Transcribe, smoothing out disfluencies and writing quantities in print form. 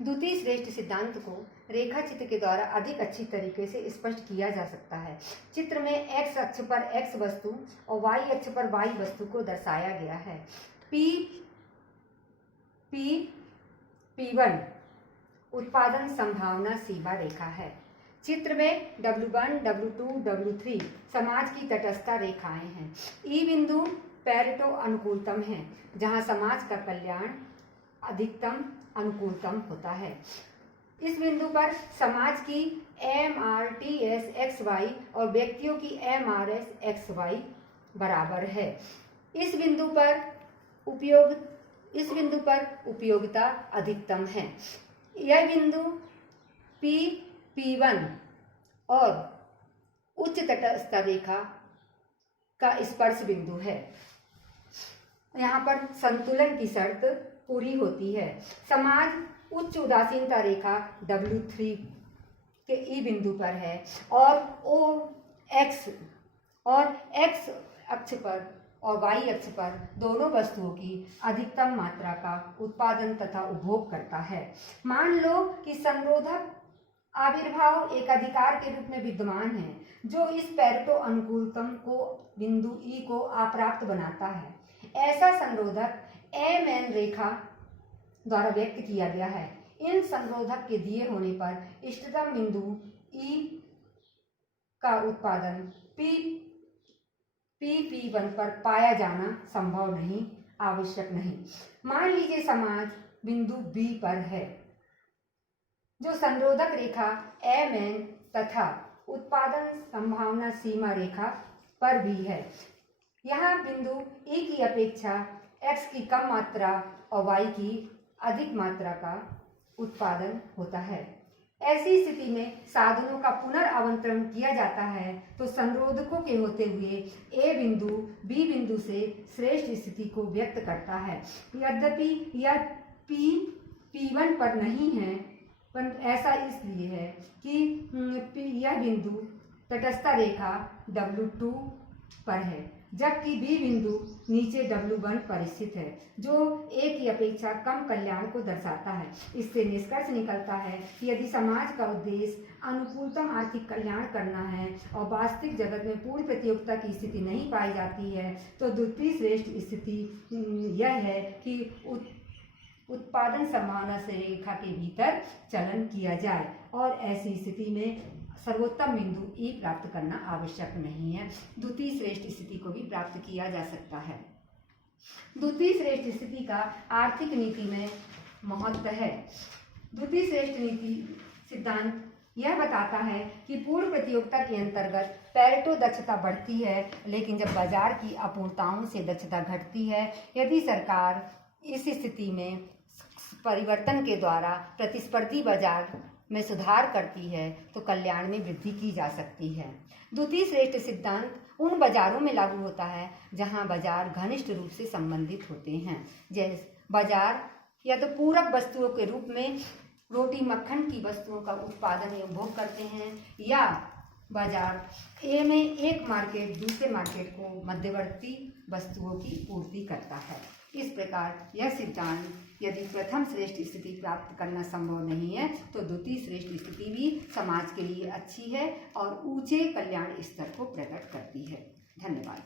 द्वितीय श्रेष्ठ सिद्धांत को रेखा चित्र के द्वारा अधिक अच्छी तरीके से स्पष्ट किया जा सकता है। चित्र में x अक्ष पर x वस्तु और y अक्ष पर y वस्तु को दर्शाया गया है। P1 उत्पादन संभावना सीमा रेखा है। चित्र में W1, W2, W3 समाज की तटस्थता रेखाएं हैं। E बिंदु पैरेटो अनुकूलतम है, जहां समाज का कल्याण अधिकतम अनुकूलतम होता है। इस बिंदु पर समाज की MRTS XY और व्यक्तियों की MRS XY बराबर है। इस बिंदु पर उपयोगिता अधिकतम है। यह बिंदु P1 और उच्च तटस्थ रेखा का स्पर्श बिंदु है। यहाँ पर संतुलन की शर्त पूरी होती है। समाज उच्च उदासीनता रेखा W3 के E बिंदु पर है और X अक्ष पर और Y अक्ष पर दोनों वस्तुओं की अधिकतम मात्रा का उत्पादन तथा उपभोग करता है। मान लो कि संरोधक आविर्भाव एक अधिकार के रूप में विद्यमान है, जो इस पैरेटो अनुकूलतम को बिंदु E को अप्राप्त बनाता है। ऐसा संरोधक MN रेखा द्वारा व्यक्त किया गया है। इन संरोधक के दिए होने पर इष्टतम बिंदु E का उत्पादन P1 पर पाया जाना संभव नहीं, आवश्यक नहीं। मान लीजिए समाज बिंदु B पर है, जो संरोधक रेखा MN तथा उत्पादन संभावना सीमा रेखा पर भी है। यहाँ बिंदु E की अपेक्षा X की कम मात्रा और Y की अधिक मात्रा का उत्पादन होता है। ऐसी स्थिति में साधनों का पुनर्आवंटन किया जाता है तो संरोधकों के होते हुए A बिंदु B बिंदु से श्रेष्ठ स्थिति को व्यक्त करता है। यद्यपि यह P1 पर नहीं है, पर ऐसा इसलिए है कि यह बिंदु तटस्थ रेखा W2 पर है, जबकि B बिंदु नीचे W1 पर स्थित है, जो A की अपेक्षा कम कल्याण को दर्शाता है। इससे निष्कर्ष निकलता है कि यदि समाज का उद्देश्य अनुकूलतम आर्थिक कल्याण करना है और वास्तविक जगत में पूर्ण प्रतियोगिता की स्थिति नहीं पाई जाती है, तो द्वितीय श्रेष्ठ स्थिति यह है कि उत्पादन संभावना से रेखा के भीतर चलन किया जाए और ऐसी स्थिति में सर्वोत्तम बिंदु E प्राप्त करना आवश्यक नहीं है। द्वितीय श्रेष्ठ स्थिति को भी प्राप्त किया जा सकता है। द्वितीय श्रेष्ठ स्थिति का आर्थिक नीति में महत्व है। द्वितीय श्रेष्ठ नीति सिद्धांत यह बताता है कि पूर्ण प्रतियोगिता के अंतर्गत पैरेटो दक्षता बढ़ती है, लेकिन जब बाजार की अपूर्णताओं से दक्षता घटती है। यदि सरकार इस स्थिति में परिवर्तन के द्वारा प्रतिस्पर्धी बाजार में सुधार करती है तो कल्याण में वृद्धि की जा सकती है। द्वितीय श्रेष्ठ सिद्धांत उन बाजारों में लागू होता है जहां बाजार घनिष्ठ रूप से संबंधित होते हैं, जैसे बाजार या तो पूरक वस्तुओं के रूप में रोटी मक्खन की वस्तुओं का उत्पादन एवं उपभोग करते हैं, या बाजार ए में एक मार्केट दूसरे मार्केट को मध्यवर्ती वस्तुओं की पूर्ति करता है। इस प्रकार यह सिद्धांत यदि प्रथम श्रेष्ठ स्थिति प्राप्त करना संभव नहीं है तो द्वितीय श्रेष्ठ स्थिति भी समाज के लिए अच्छी है और ऊंचे कल्याण स्तर को प्रकट करती है। धन्यवाद।